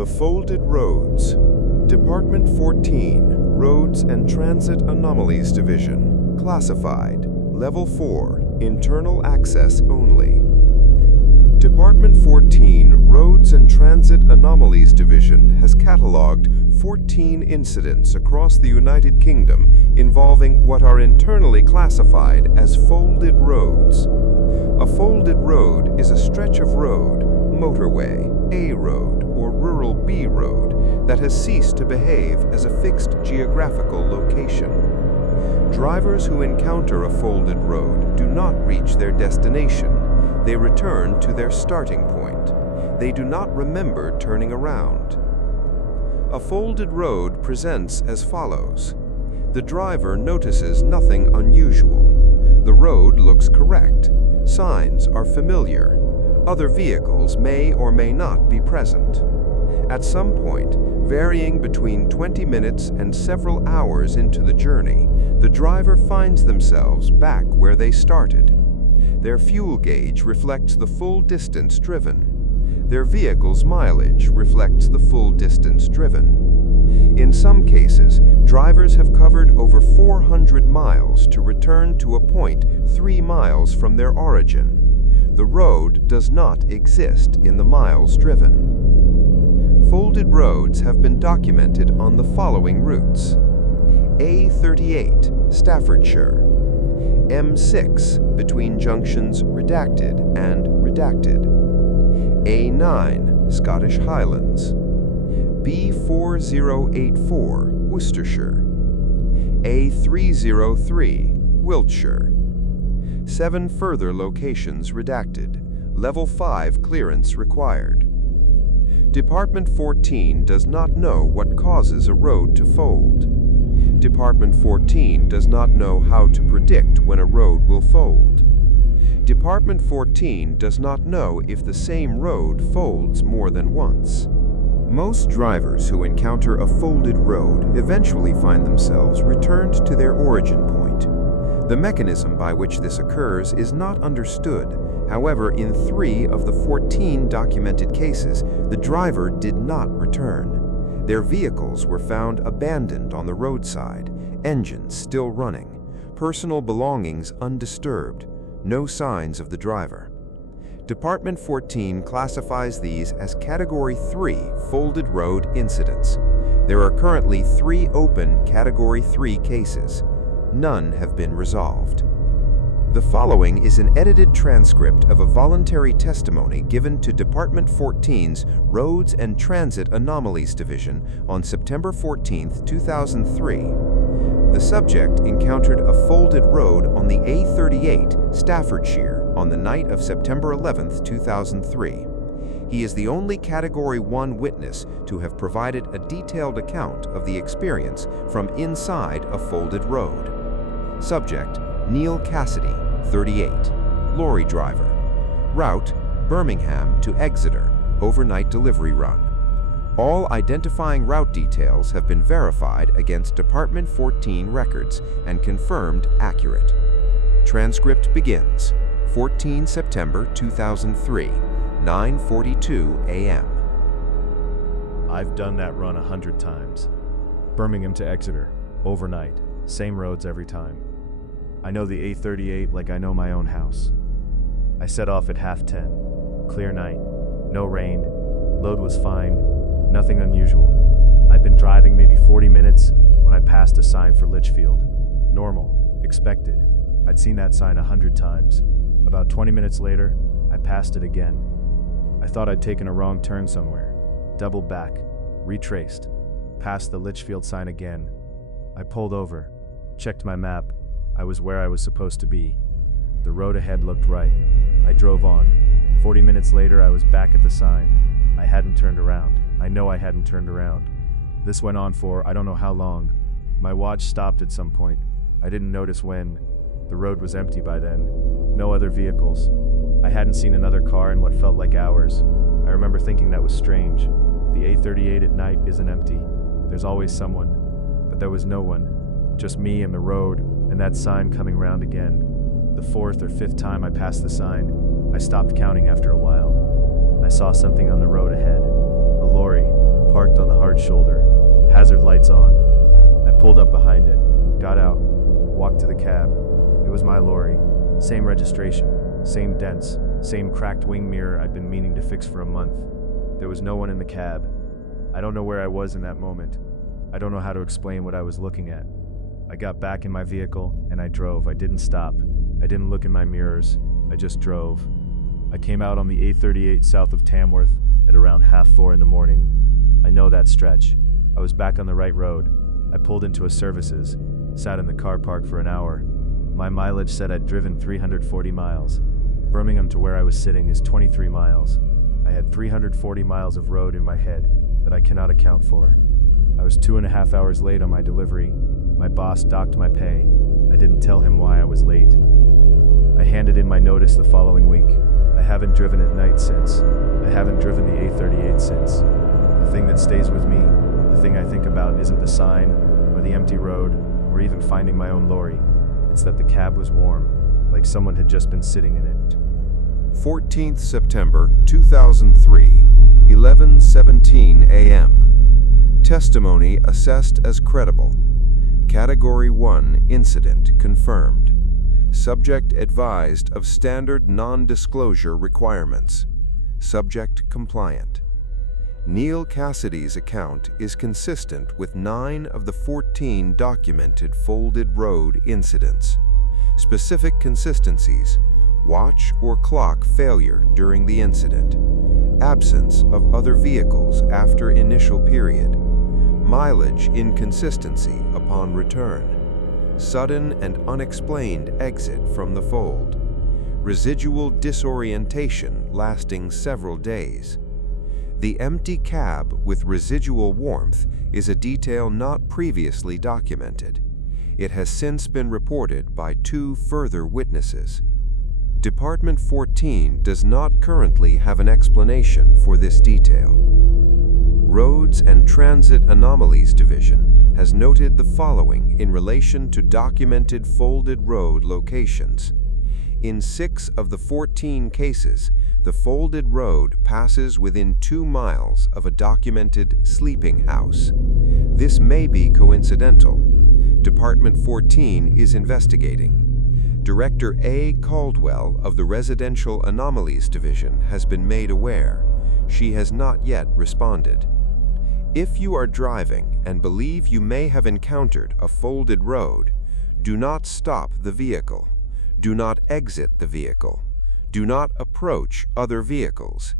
The Folded Roads. Department 14, Roads and Transit Anomalies Division. Classified. Level 4, Internal Access Only. Department 14, Roads and Transit Anomalies Division has catalogued 14 incidents across the United Kingdom involving what are internally classified as folded roads. A folded road is a stretch of road, motorway, A road, or rural B road that has ceased to behave as a fixed geographical location. Drivers who encounter a folded road do not reach their destination. They return to their starting point. They do not remember turning around. A folded road presents as follows. The driver notices nothing unusual. The road looks correct. Signs are familiar. Other vehicles may or may not be present. At some point, varying between 20 minutes and several hours into the journey, the driver finds themselves back where they started. Their fuel gauge reflects the full distance driven. Their vehicle's mileage reflects the full distance driven. In some cases, drivers have covered over 400 miles to return to a point 3 miles from their origin. The road does not exist in the miles driven. Folded roads have been documented on the following routes: A38, Staffordshire; M6, between junctions Redacted and Redacted; A9, Scottish Highlands; B4084, Worcestershire; A303, Wiltshire. 7 further locations redacted. Level 5 clearance required. Department 14 does not know what causes a road to fold. Department 14 does not know how to predict when a road will fold. Department 14 does not know if the same road folds more than once. Most drivers who encounter a folded road eventually find themselves returned to their origin point. The mechanism by which this occurs is not understood. However, in 3 of the 14 documented cases, the driver did not return. Their vehicles were found abandoned on the roadside, engines still running, personal belongings undisturbed, no signs of the driver. Department 14 classifies these as Category 3 folded road incidents. There are currently 3 open Category 3 cases. None have been resolved. The following is an edited transcript of a voluntary testimony given to Department 14's Roads and Transit Anomalies Division on September 14, 2003. The subject encountered a folded road on the A38, Staffordshire, on the night of September 11, 2003. He is the only Category 1 witness to have provided a detailed account of the experience from inside a folded road. Subject: Neil Cassidy, 38, lorry driver. Route: Birmingham to Exeter, overnight delivery run. All identifying route details have been verified against Department 14 records and confirmed accurate. Transcript begins 14 September 2003, 9:42 a.m. I've done that run 100 times. Birmingham to Exeter, overnight, same roads every time. I know the A38 like I know my own house. I set off at 10:30. Clear night, no rain, load was fine, nothing unusual. I'd been driving maybe 40 minutes when I passed a sign for Lichfield. Normal, expected. I'd seen that sign 100 times. About 20 minutes later, I passed it again. I thought I'd taken a wrong turn somewhere. Doubled back, retraced, passed the Lichfield sign again. I pulled over, checked my map. I was where I was supposed to be. The road ahead looked right. I drove on. 40 minutes later, I was back at the sign. I hadn't turned around. I know I hadn't turned around. This went on for I don't know how long. My watch stopped at some point. I didn't notice when. The road was empty by then. No other vehicles. I hadn't seen another car in what felt like hours. I remember thinking that was strange. The A38 at night isn't empty. There's always someone. But there was no one. Just me and the road, and that sign coming round again. The 4th or 5th time I passed the sign, I stopped counting after a while. I saw something on the road ahead. A lorry, parked on the hard shoulder, hazard lights on. I pulled up behind it, got out, walked to the cab. It was my lorry. Same registration, same dents, same cracked wing mirror I'd been meaning to fix for a month. There was no one in the cab. I don't know where I was in that moment. I don't know how to explain what I was looking at. I got back in my vehicle and I drove. I didn't stop. I didn't look in my mirrors. I just drove. I came out on the A38 south of Tamworth at around 4:30 in the morning. I know that stretch. I was back on the right road. I pulled into a services, sat in the car park for an hour. My mileage said I'd driven 340 miles. Birmingham to where I was sitting is 23 miles. I had 340 miles of road in my head that I cannot account for. I was 2.5 hours late on my delivery. My boss docked my pay. I didn't tell him why I was late. I handed in my notice the following week. I haven't driven at night since. I haven't driven the A38 since. The thing that stays with me, the thing I think about isn't the sign, or the empty road, or even finding my own lorry. It's that the cab was warm, like someone had just been sitting in it. 14th September 2003, 11:17 a.m. Testimony assessed as credible. Category 1 incident confirmed. Subject advised of standard non-disclosure requirements. Subject compliant. Neil Cassidy's account is consistent with 9 of the 14 documented folded road incidents. Specific consistencies: watch or clock failure during the incident, absence of other vehicles after initial period, mileage inconsistency upon return, sudden and unexplained exit from the fold, residual disorientation lasting several days. The empty cab with residual warmth is a detail not previously documented. It has since been reported by 2 further witnesses. Department 14 does not currently have an explanation for this detail. Roads and Transit Anomalies Division has noted the following in relation to documented folded road locations. In 6 of the 14 cases, the folded road passes within 2 miles of a documented sleeping house. This may be coincidental. Department 14 is investigating. Director A. Caldwell of the Residential Anomalies Division has been made aware. She has not yet responded. If you are driving and believe you may have encountered a folded road, do not stop the vehicle. Do not exit the vehicle. Do not approach other vehicles.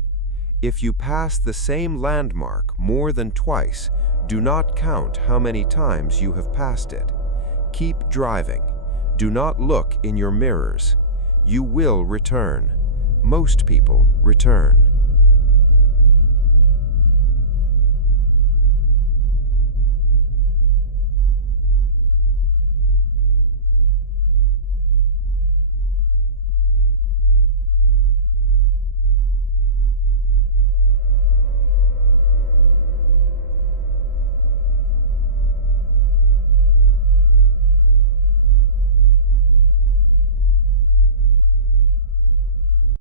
If you pass the same landmark more than twice, do not count how many times you have passed it. Keep driving. Do not look in your mirrors. You will return. Most people return.